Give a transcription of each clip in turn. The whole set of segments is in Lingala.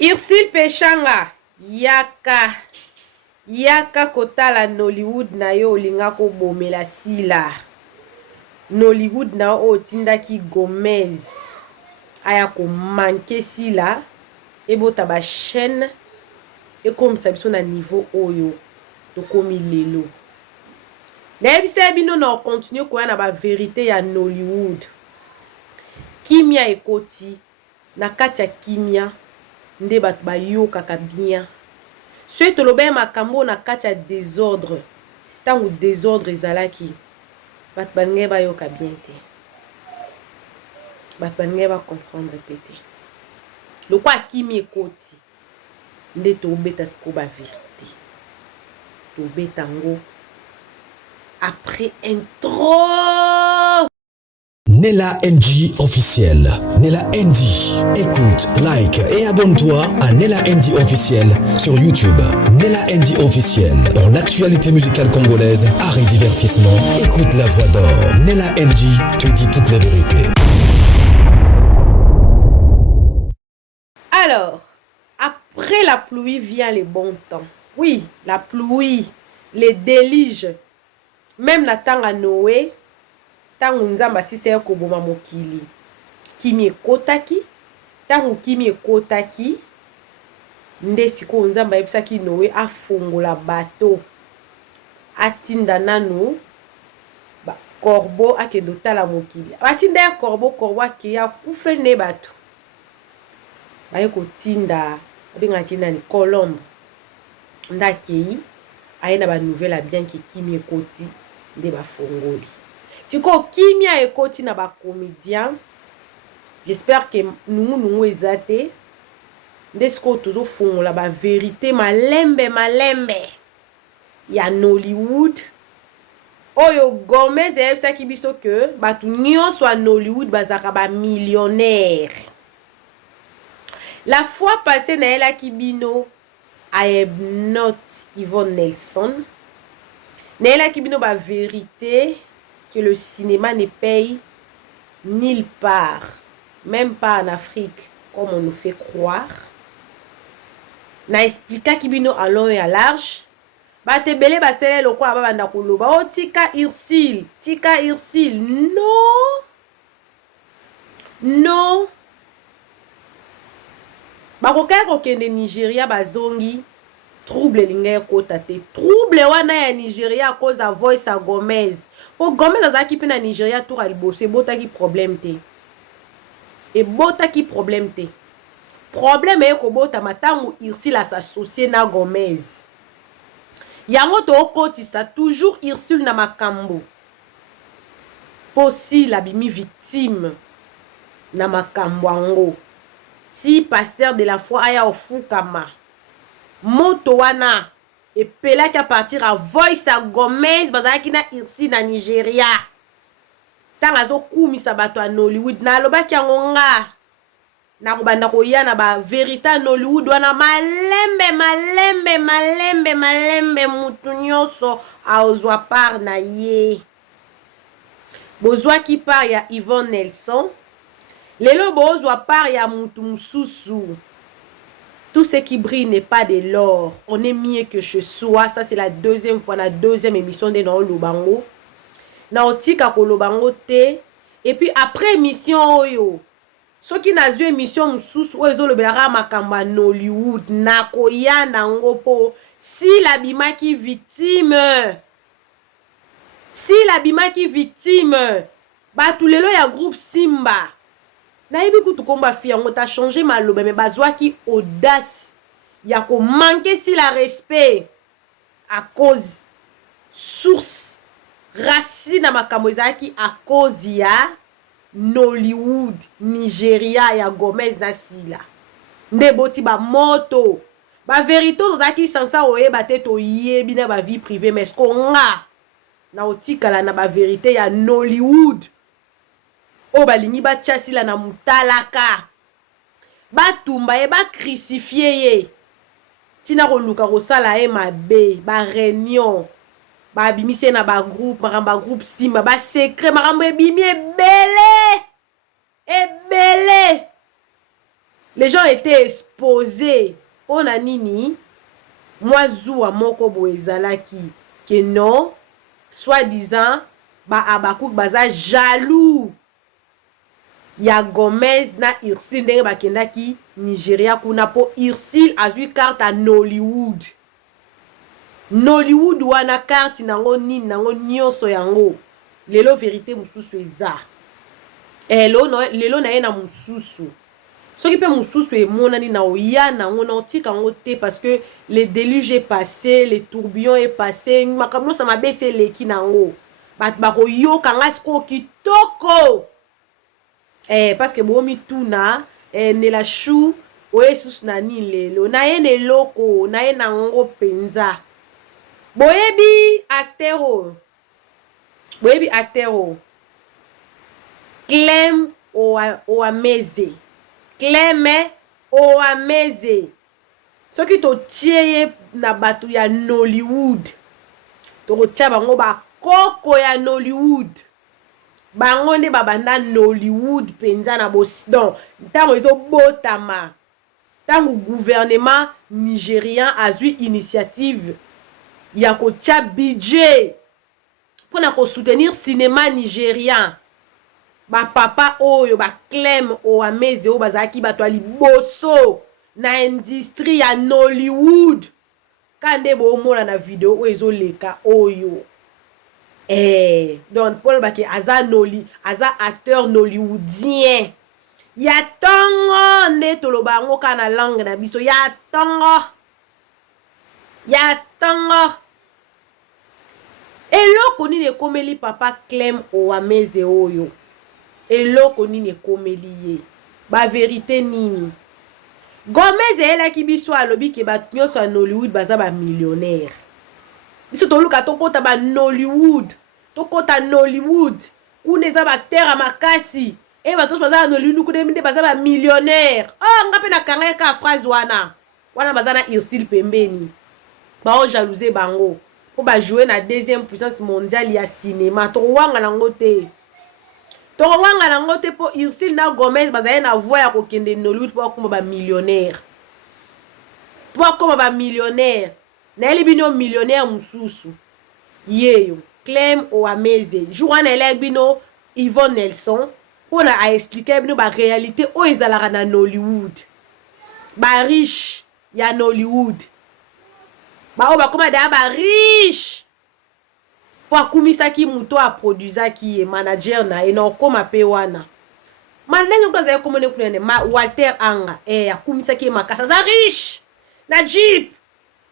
Irsil Pechanga yaka kotala Nollywood na yo olinga ko bomela sila. Nollywood na o tindaki Gomez aya ko manke sila ebota ba chaîne et comme ça biso na niveau oyo to komi lelo. Na ebisa bino na continue ko na ba vérité ya Nollywood. Kimia ekoti na kati ya kimia nde bat ba yoka ka bien. Soit to lobe makambo na kati ya désordre. Tango désordre ezalaki bat bange ba yoka bien te. Bat bange ba comprendre pété. Le quoi kimi ekoti nde to beta sko ba vérité. To betango après intro. Nella NG officiel. Nella NG. Écoute, like et abonne-toi à Nella NG officiel sur YouTube. Nella NG officiel. Pour l'actualité musicale congolaise, art et divertissement, écoute la voix d'or. Nella NG te dit toutes les vérités. Alors, après la pluie vient le bon temps. Oui, la pluie, les déluges. Même la temps à Noé, tangu nzamba sise ko boma mokili kimi ekotaki tangu kimi ekotaki nde siko nzamba yebisaki Noé afongola bateau atinda nanu ba corbeau akendo tala mokili atinda ya corbeau akeya kufe ne bato baye kotinda abengaki nani Colombe ndakei ayena ba nouvelle bien ki kimi ekoti nde bafongoli. Siko kimia ekoti na ba comédien. J'espère que nous ezate. Ndesko tozo fongola ba vérité malembe ya Nollywood. Oyo Gomez ebisa ki biso que batu nyonso a Nollywood bazaka ba millionnaire. La fois passée na ela kibino I am not Yvonne Nelson. Na ela kibino ba vérité que le cinéma ne paye nulle part, même pas en Afrique, comme on nous fait croire. Na expliqué kibino à long et à large. Ba te belé ba sele loko aba banda koloba. Oh tika Irsil. Non. Ba kokaya kokende Nigeria bazongi. Trouble linga kota te. Trouble wana ya Nigeria à cause de voice à Gomez. O Gomez azaki pe na Nigeria tour alibose botaki problème te. Et botaki problème te. Problème e ko bota matangu Irsil s'associer na Gomez. Yango to okotisa toujours Irsil na makambo. Posi la bimi victime na makambo ango. Si pasteur de la foi aya ofukama. Moto wana et pelaki à partir à voice à Gomez bazaki na Irsil na Nigeria. Tanga zo kumisa bato a Nollywood na lobaki yango nga na kobanda koya na ba vérité Nollywood wana malembe mutu nyonso aozwa par na ye. Bozwa ki par ya Yvonne Nelson. Lelo bozwa par ya mutu mususu. Tout ce qui brille n'est pas de l'or. On est mieux que je sois. Ça, c'est la deuxième fois, la deuxième émission de Nao Lobango. Nao tika ko Lobango te. Et puis, après émission, oyo. Ceux qui n'a eu émission, msous, oyo lobera makamba Nollywood. Nako ya nango po. Si l'abima qui victime. Ba tout le lo ya groupe Simba. Na yebi kutu komba fi yango ta changé maloba mais bazwa ki audace ya ko manquer si la respect à cause source racine na makambo ezaki à cause ya Nollywood Nigeria ya Gomez na sila nde boti ba moto ba vérité ozaki sansa oyeba te to yebi na ba vie privée mais ko nga na otikala na ba vérité ya Nollywood. O balingi ba tiasila na mutalaka ba tumba ye ba crucifié ye tina ko luka ko sala e mabe ba réunion ba bimise na ba groupe Simba ba secret makambo ebimi ebele Les gens étaient exposés. On a nini. Moi, Zoua moko boezalaki. Que non. Soi-disant, Abakouk baza jaloux. Ya Gomez na Ursule ndenge bakendaki Nigeria kuna po Ursule azui carte à Nollywood. Nollywood wana carte nango nini nango nyonso yango. Lelo vérité mususu eza. Lelo na ye na mususu. Soki pe mususu emonani na oya nango na otika ngo te parce que le déluge est passé, le tourbillon est passé, makambo sa mabese leki nango. Bako yoka ngasi ko kitoko. Parce que bomi tuna ne la chou oesus nani lelo na ye ne loko na ye nango penza. Boyebi actero. Clem Oameze. Clem Oameze. Soki to tieye na batu ya Nollywood. To tia bango ba koko ya Nollywood. Bango nde babanda Nollywood penza na bosdon. Tango iso botama. Tango gouvernement nigérien a eu initiative. Ya ko tia budget. Pour na ko soutenir cinéma nigérien. Ba papa oyo ba Clem Oameze o bazaki bato ali boso na industrie ya Nollywood. Kande bo mona na video o ezo leka oyo. Donc Paul Bake aza acteur nollywoodien. Ya tongo ne toloba ngo kana langue na biso ya tongo. Eloko nini komeli papa Clem Oameze oyo. Eloko nini komeli ye. Ba vérité nini. Gomez elaki biso alobi ke bat nyonso ya Nollywood baza ba millionnaire. Biso toluka tokota ba Nollywood. Tokota Nollywood. Kuneza ba acteur makasi. Batos baza Nollywood kudeminde baza ba millionnaire. Ngape na kanga ka phrase wana. Wana baza na Ursule pembeni. Ba o jalouser bango. Po ba jouer na deuxième puissance mondiale ya cinéma. To wanga nango te. Wanga nango te po Ursule na Gomez baza na voix ya kokende Nollywood po akoma ba millionnaire. Na eli bino millionnaire mususu. Yeyo. Clem Oameze. Jourana ele bino Yvonne Nelson. On a expliqué bino ba réalité o ezalaka na Nollywood. Ba riche ya Nollywood. Ba o ba koma da ba riche. Po akumisa ki muto a produisa ki manager na eno koma pe wana. Manenyo kwa za komone kunene Walter Anga akumisa ki makasa za riche. Na Jeep.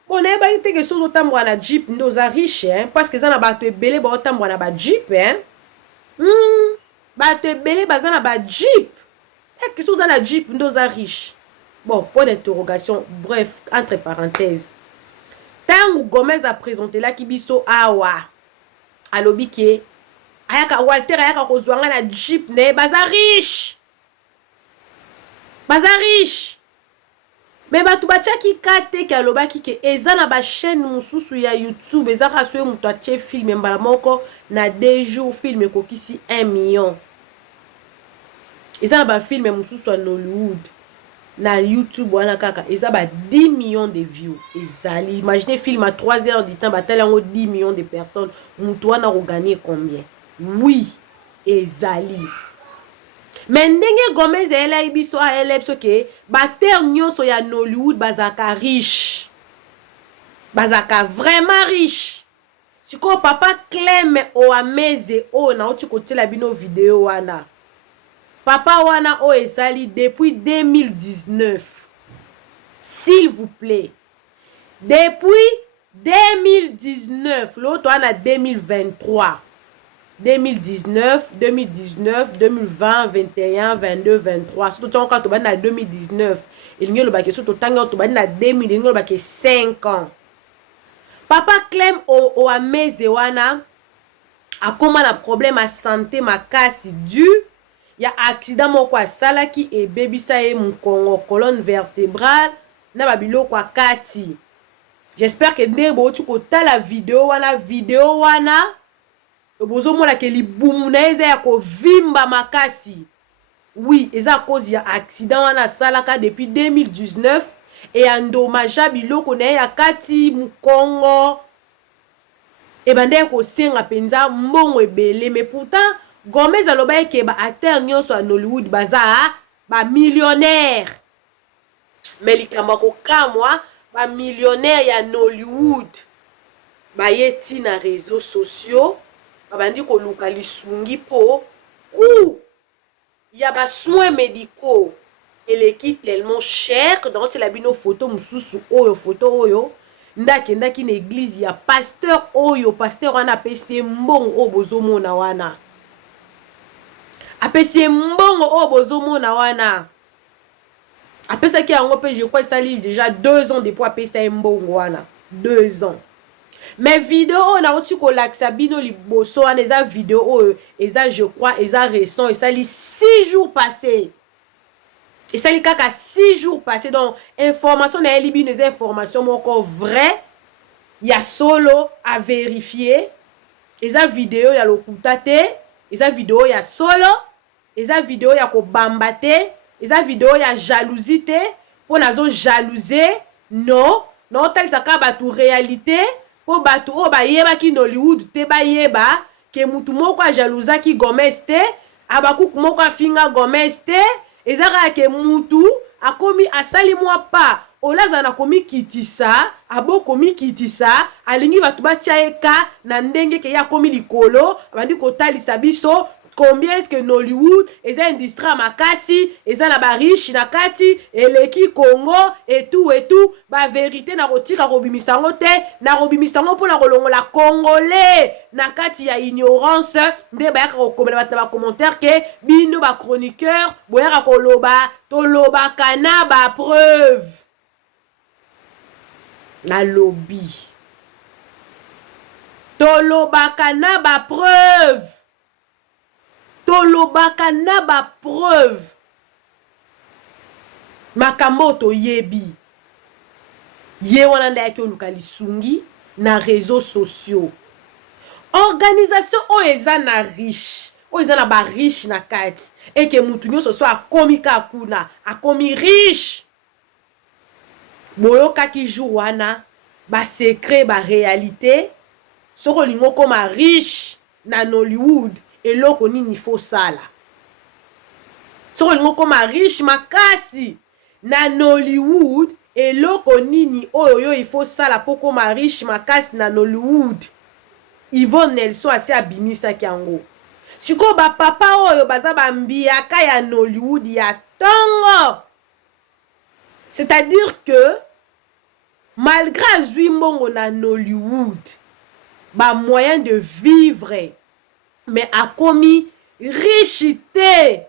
Bon, na ba ite ke so otambwa na Jeep ndo za riche parce que za na bato ebele ba otambwa na ba Jeep bato ebele baza na ba Jeep. Est-ce que so za na Jeep ndo za riche? Bon, point d'interrogation, bref, entre parenthèses. Tango Gomez a présenté la kibiso awa. Alobi ke ayaka Walter ayaka kozwanga na Jeep ne baza riche. Mais batu bachaki kate ke alobaki ke eza na ba chaîne mususu ya YouTube eza kaswe mutu atie film mbala moko na 2 jours film ekokisi 1 million. Eza na ba film mususu ya Nollywood na YouTube wana kaka eza ba 10 millions de views. Ezali imaginez film à 3 heures du temps batala ngo 10 millions de personnes mutu wana ko gagner combien? Oui, ezali. Mais ndenge Gomez ela ibiso a elebso ke bater nyonso ya Nollywood bazaka riche. Bazaka vraiment riche. Siko papa Clem Oameze o na oti kotela bino video wana. Papa wana o ezali depuis 2019. S'il vous plaît. Depuis 2019, l'autre wana 2023. 2019, 2020, 21, 22, 23. Surtout quand tu vas dans 2019, il y a le bac surtout quand tu vas dans 2000, il y a le bac 5 ans. Papa Clem Oameze wana a comment un problème à santé makasi dû il y a accident moko asala ki e baby sa e mon colonne vertébrale na babilo kwa kati. J'espère que ndebo tu kota la vidéo wana bozo mona ke libumu na eza ya ko vimba makasi. oui eza à cause ya accident wana asalaka depuis 2019 et endommagea biloko na ye ya kati mukongo ebandaki kosenga mpenza mbongo ebele. Mais pourtant Gomez aloba eke baacteur nyonso ya Nollywood baza bamillionnaire. Mais likambo kokamwa bamillionnaire ya Nollywood baye ti na réseaux sociaux babandi koluka lisungi po coût ya basoins médicaux eleki tellement cher donc la bino photo mususu oyo photo oyo ndakendaki na église ya pasteur oyo pasteur wana apesi mbongo oyo bozomona wana apesi mbongo oyo bozomona wana apesaki yango mpe je crois esali déjà 2 ans depuis apesa mbongo wana 2 ans. Mais vidéo on a reçu kolakisa bino liboso wana eza vidéo oyo eza je crois eza récent esali 6 jours passés. Esali kaka 6 jours passés. Donc information na eli bino eza information moko vrai ya solo à vérifier. Eza vidéo ya lokuta te, eza vidéo ya solo, eza vidéo ya kobamba te, eza vidéo ya jalousie te, po nazo jalouser non, non tel saka batu réalité. Po batu o ba yeba ki Nollywood te ba yeba ke mutu moko a jalousa ki Gomez te abaku moko a finga Gomez te ezaka ke mutu akomi asali mwa pa olaza na komi kitisa abo komi kitisa alingi batu ba tiaeka na ndenge ke ya komi likolo abandi kotalisa biso combien est-ce que Nollywood eza industrie makasi eza na ba riche na kati eleki Congo et tout ba vérité na kotika kobimisango te na kobimisango pona kolongola congolais na kati ya ignorance nde ba yaka kokomela batu na ba commentaire ke bino ba chroniqueur boyaka koloba toloba kana ba preuve na lobby toloba kana ba preuve tolobaka na ba preuve makambo toyebi ye wana ndayaki oluka lisungi na réseaux sociaux organisation oyo eza na riche oyo eza na ba riche na kati eke mutu nyonso so akomi kakuna akomi riche boyokaki jour wana ba secret ba réalité soko lingo koma riche na Nollywood eloko nini faut sala soko lingo koma riche makasi na Nollywood eloko nini oyo yo il faut sala po koma riche makasi na Nollywood Yvonne Nelson asi abimisaki yango siko ba papa oyo baza bambiaka ya Nollywood ya tongo c'est-à-dire que malgré azwi mbongo na Nollywood ba moyen de vivre mais akomi riche te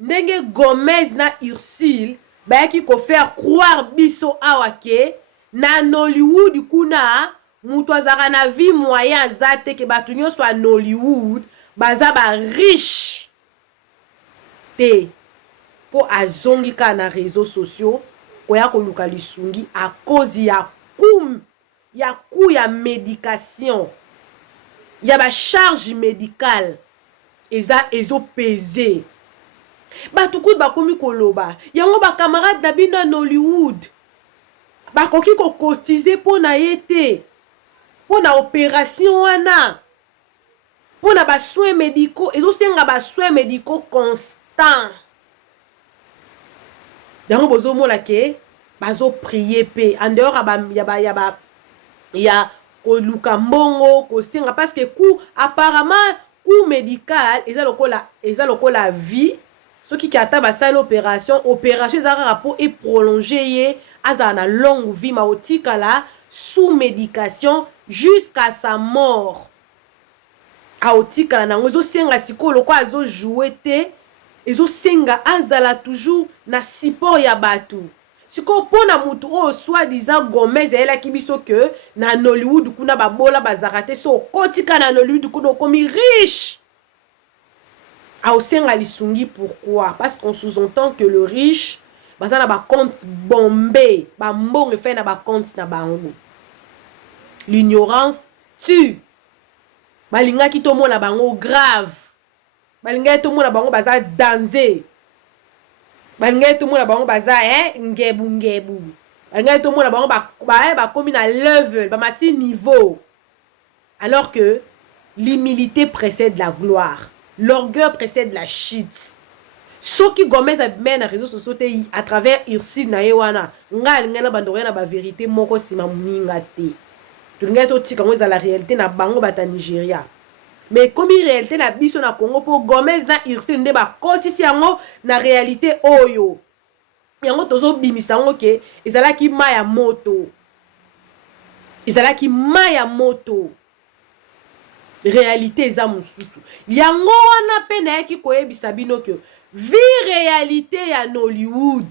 ndenge Gomez na Ursule bayaki ko faire croire biso awa ke na Nollywood kuna mutu azaka na vie moyen azate ke batu nyonso a Nollywood baza ba riche te po azongi ka na réseaux sociaux koya koluka lisungi à cause ya coût ya médication ya ba charge médicale ezo pesé batu kudu bakomi koloba yango ba camarade na bino Nollywood bakoki ko cotiser po na yete po na opération wana po na ba soins médicaux ezo senga ba soins médicaux constant yango bozo mona ke bazo prier pe en dehors ya koluka mbongo kosenga parce que coût apparemment coût médical eza lokola vie soki ki ata basali opération ezaka pour et prolonger ye aza na longue vie ma otikala sous médication jusqu'à sa mort a otikala nango ezosenga sikolo ko azo jouer te ezosenga azala toujours na support ya batu siko pona mutu o soi-disant Gomez elaki biso que na Nollywood kuna babola bazarate so kotika na Nollywood kuna komi riche a osenga lisungi. Pourquoi? Parce qu'on sous-entend que le riche baza na ba compte bombé ba mbongo fait na ba compte na bango. L'ignorance tue. Balinga ki tomona bango grave. Balinga tomona bango baza danger. Balingai tout le monde bango baza ngebu. Balingai tout le monde bango ba komi na level, ba mati niveau. Alors que l'humilité précède la gloire. L'orgueil précède la chute. Ce qui Gomez a mis na réseaux sociaux à travers Irsi na yewana, nga ngena bandore na ba vérité moko sima muninga te. Tu ngai to tika ngo za la réalité na bango bata Nigeria. Mais comme une réalité na biso na Congo pour Gomez na Irsi nde ba kotisi yango na réalité oyo. Yango tozo bimisa ngo ke ezala ki maya moto. Ezala ki maya moto. Réalité eza mususu. Yango wana pe na ki koyebisa bino ke vie réalité ya Hollywood.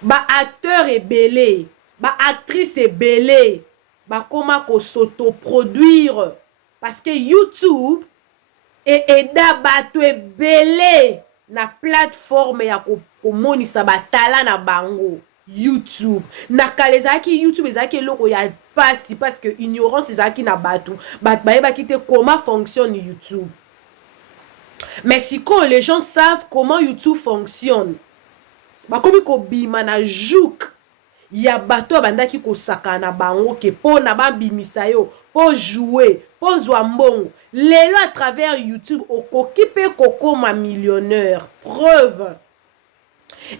Ba acteur ebele, ba actrice ebele, ba koma ko s'autoproduire parce que YouTube eda bato ebele na plateforme ya komonisa batala na bango. YouTube na kalezaki YouTube ezaki loko ya pasi parce que ignorance ezaki na batu bayeba kite comment fonctionne YouTube. Mais si quand les gens savent comment YouTube fonctionne, bakomi ko bima na jouk ya bato bandaki ko saka na bango ke po na ba bimisa yo po jouer po zwa mbongo lelo à travers YouTube okoki pe kokoma millionnaire. Preuve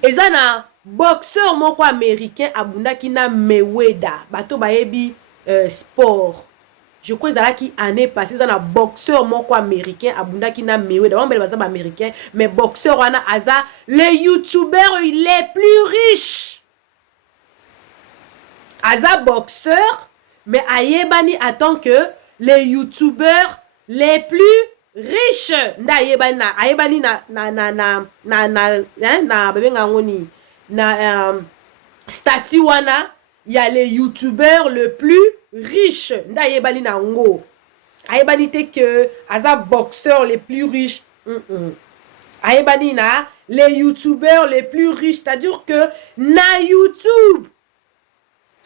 ezana boxeur moko américain abundaki na Mayweather bato bayebi sport. Je crois que l'année passée ça na boxeur moko américain abundaki na Mayweather on bel baza américain mais boxeur wana aza les youtubeurs les plus riches. Aza boxeur mais ayebani attend que les youtubeurs les plus riches nda ayebani na bebenga ngoni na statut wana ya les youtubeurs le plus riche nda yebali na ngo ayebani te que aza boxeur les plus riches ayebani na les youtubeurs les plus riches, c'est-à-dire que na YouTube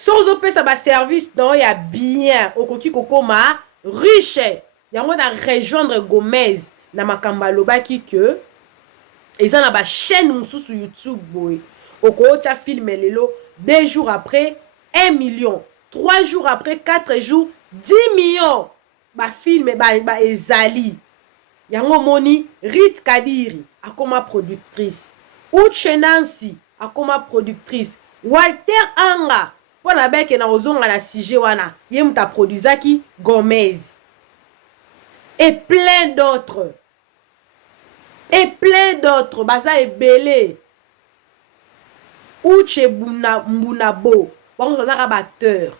sans opesa ba service dans ya bien okoki kokoma riche yango na rejoindre Gomez na makamba lobaki que eza na ba chaîne mususu YouTube boy okocha filme lelo 2 jours après 1 million, 3 jours après 4 jours 10 millions ba filme ba ezali yango moni Rit Kadiri akoma productrice Uche Nancy akoma productrice Walter Anga pona beke na ozonga na sujet wana ye muta produisaki Gomez et plein d'autres baza ebele Uche Mbunabo bango bazaka ba acteur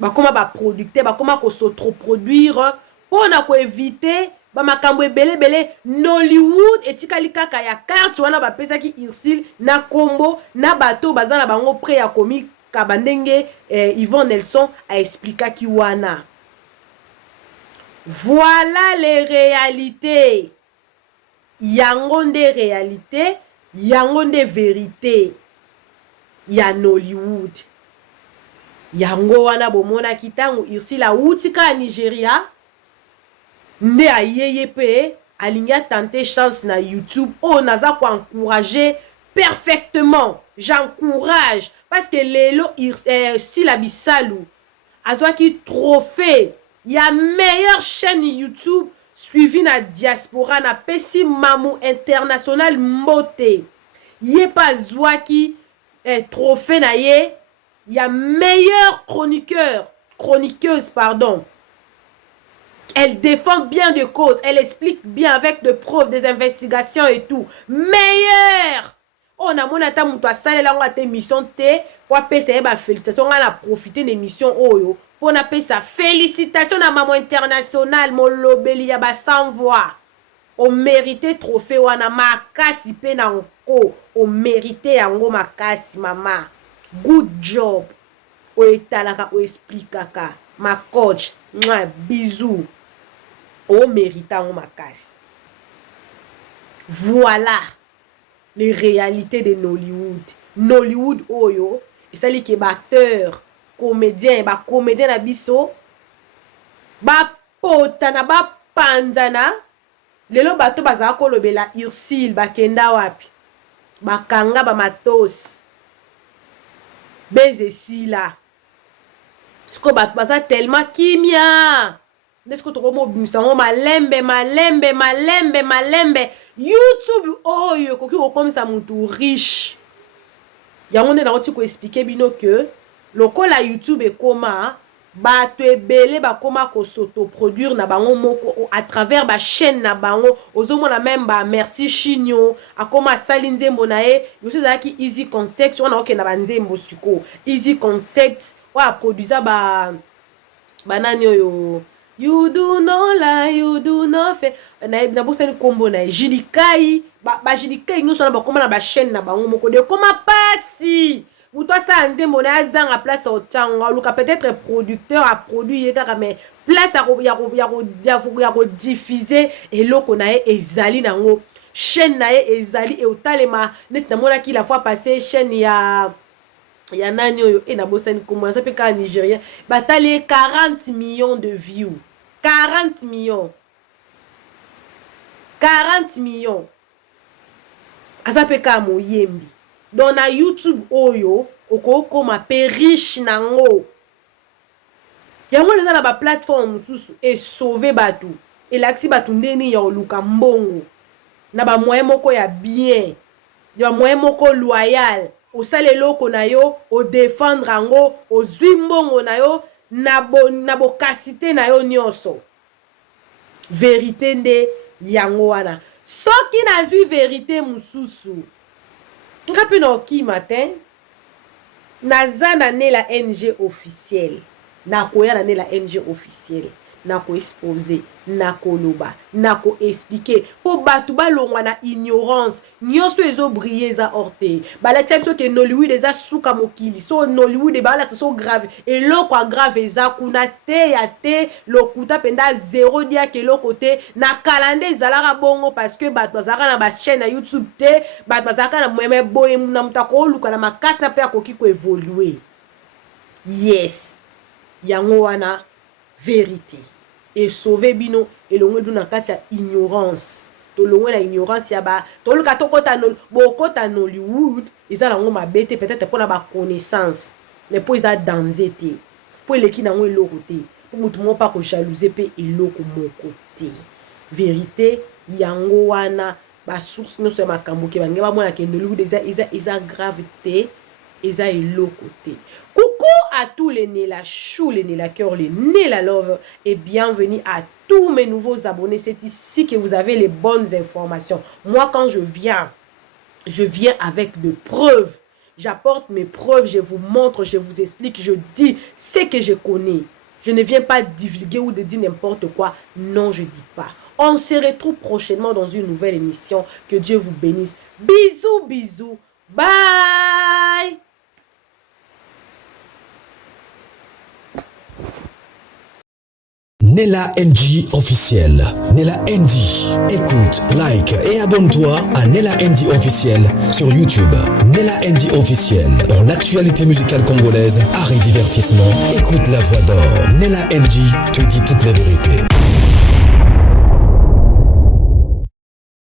bakoma ba producteur bakoma ko s'autoproduire pona ko éviter ba makambo ebele Nollywood etikali kaka ya carte wana ba pesaki Irsil na kombo na bato bazana bango près ya komi kabandenge Yvon Nelson a expliqué ki wana. Voilà les réalités. Yango nde réalité, yango nde vérité. Ya Nollywood. Yango wana bomona kitango Irsil la utika Nigeria. Nde ayeye pe alinga tenter chance na YouTube. Oh naza ko encourager perfectement. J'encourage parce que lelo Irsil Abisalou azwaki trophée. Ya meilleure chaîne YouTube suivi na diaspora na pesi mamu international mbote. Ye pas zwaki trophée na ye. Ya meilleur chroniqueuse pardon. Elle défend bien de cause, elle explique bien avec des preuves, des investigations et tout. Meilleur. On a mon ata muto asalela ngo ate mission te kwa pesa ba félicitations nga na profiter de mission oyo. On appelle ça félicitations à maman internationale mon lobeli ya ba sans voix. On mérité trophée wana makasi pe na nko. On mérité yango makasi mama. Good job. O etalaka o expliquaka. Ma coach, mwa bisous. O mérita yango makasi. Voilà les réalités de Nollywood. Nollywood oyo, et ça li ke ba acteur comédien na biso ba pota na ba panzana lelo bato bazala kolobela Ursule bakenda wapi bakanga bamatos beze sila siko bato baza tellement kimia nesko tokomo bisango malembe YouTube oyo koki kokomisa mutu riche yango nde nakoti ko expliquer bino que lokola YouTube ekoma bato ebele bakoma ko s'autoproduire na bango moko à travers ba chaîne na bango ozomona même ba merci Chinyo akoma sali nzembo na ye yosi zaki Easy Concept wana okenda ba nzembo siko Easy Concept wa produisa ba banani oyo you do no fe na bosani kombo na Jilikai ba Jilikai nyonso na bakoma na ba chaîne na bango moko de koma pasi ou toi ça nzembo na azanga place au tanga luka peut-être producteur a produit kaka mais place ya ko diffuser eloko na ye ezali nango chaîne na ye ezali e otalema net na mona ki la fois passée chaîne ya nani oyo e na bosani kombo ça peut ka nigérien batali 40 millions de views 40 millions azapeka moyembi donc na YouTube oyo okokoma pe riche nango yango leza na ba plateforme susu e sauver batu elaksi batu ndeni ya oluka mbongo na ba moyen moko ya bien ya moyen moko loyal osala eloko na yo o défendre ango ozwi mbongo na yo na bokasite na yo nyonso vérité nde yango wana soki nazwi vérité mususu ngapi na oki matin naza na Nela NG officiel nakoya na Nela NG officiel nako exposer nako loba nako expliquer po batu balongwa na ignorance nyonso ezo briller za orte bala tsemso ke Nollywood eza suka mokili so Nollywood bala so grave eloko grave eza kuna te ya te lokuta penda zéro dia ke lokote na kalande ezalaka bongo parce que batu bazaka na ba chaîne na YouTube te batu bazaka na mweme boye na mutako luka na makata na pe akoki ko évoluer yes yango wana vérité et sauver bino et l'on est dans kati ya ignorance to l'on la ignorance ya ba to le kato kota no bokota Nollywood ils a ma bête peut-être pour la ba connaissance mais pour ils a danger te pour les qui na ngo eloko te pour mutu mo pas ko jalouser pe eloko mon côté vérité yango wana ba source no se makambo ke bange ba mona ke Nollywood ils a gravité ils a eloko te. Coucou à tous les Nela Chou, les Nela Cœur, les Nela Love et bienvenue à tous mes nouveaux abonnés. C'est ici que vous avez les bonnes informations. Moi, quand je viens avec des preuves. J'apporte mes preuves, je vous montre, je vous explique, je dis ce que je connais. Je ne viens pas divulguer ou de dire n'importe quoi. Non, je dis pas. On se retrouve prochainement dans une nouvelle émission. Que Dieu vous bénisse. Bisous, bisous. Bye. Nela NG officiel. Nela NG. Écoute, like et abonne-toi à Nela NG officiel sur YouTube. Nela NG officiel. Pour l'actualité musicale congolaise, art et divertissement, écoute la voix d'or. Nela NG te dit toutes les vérités.